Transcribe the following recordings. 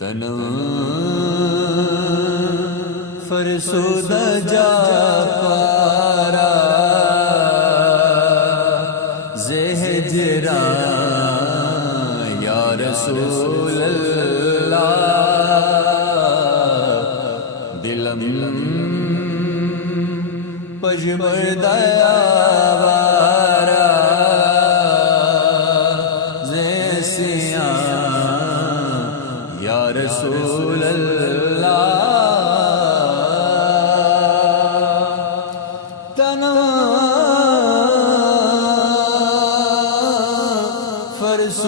تنم فرسودہ جا پارا زہجران یا رسول اللہ دلم پجمردہ وارا زیسیاں یا رسول اللہ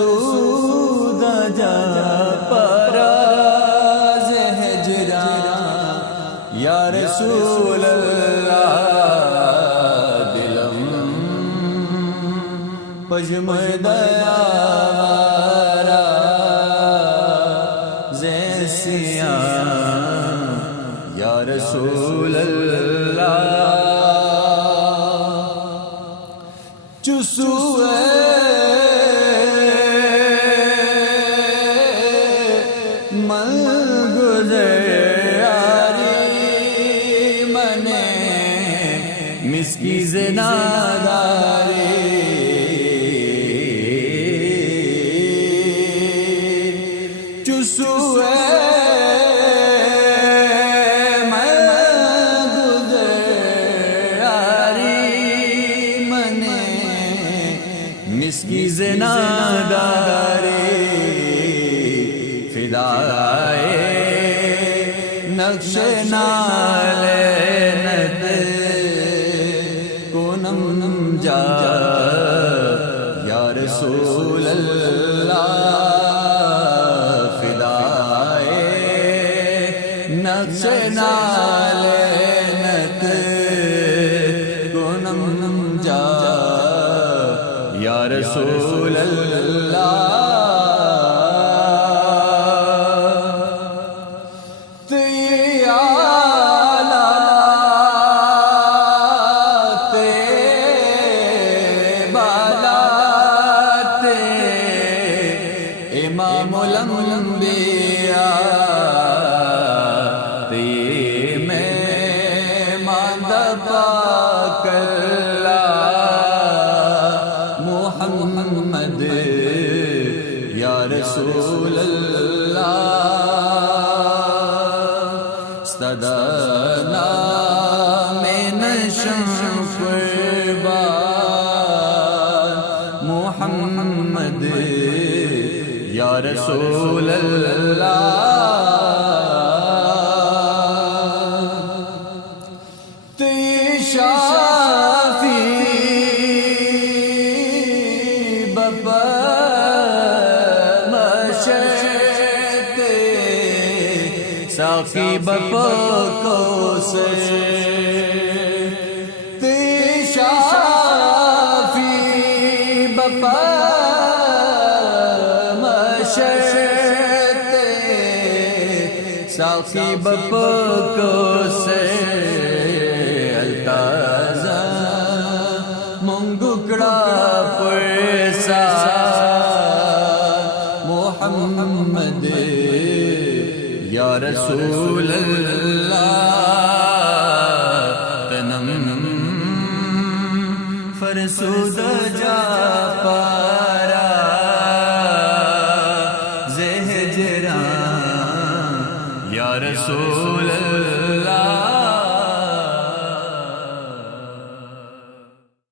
فرسودہ جا پراز ہجران یا رسول اللہ دلم پجمردہ وارا زیسیاں یا رسول اللہ چسوے مسکی زناداری چسوے گزاری منے مسکی زناداری فدائے نقش نالینت جا یا رسول اللہ فدائے نقش نالینت گنم جا یا رسول اللہ امام الانبیاء تی میں ماندہ پاک اللہ محمد یا رسول اللہ استدنا میں نشم قربان محمد یا رسول اللہ تی شافی بابا مشتے ساقی بابا کو سے تی شافی بابا ساقی بابا کو سے التازا منگکڑا پرسا محمد یا رسول اللہ تنم فرسودہ جا پارا زہجران یا رسول اللہ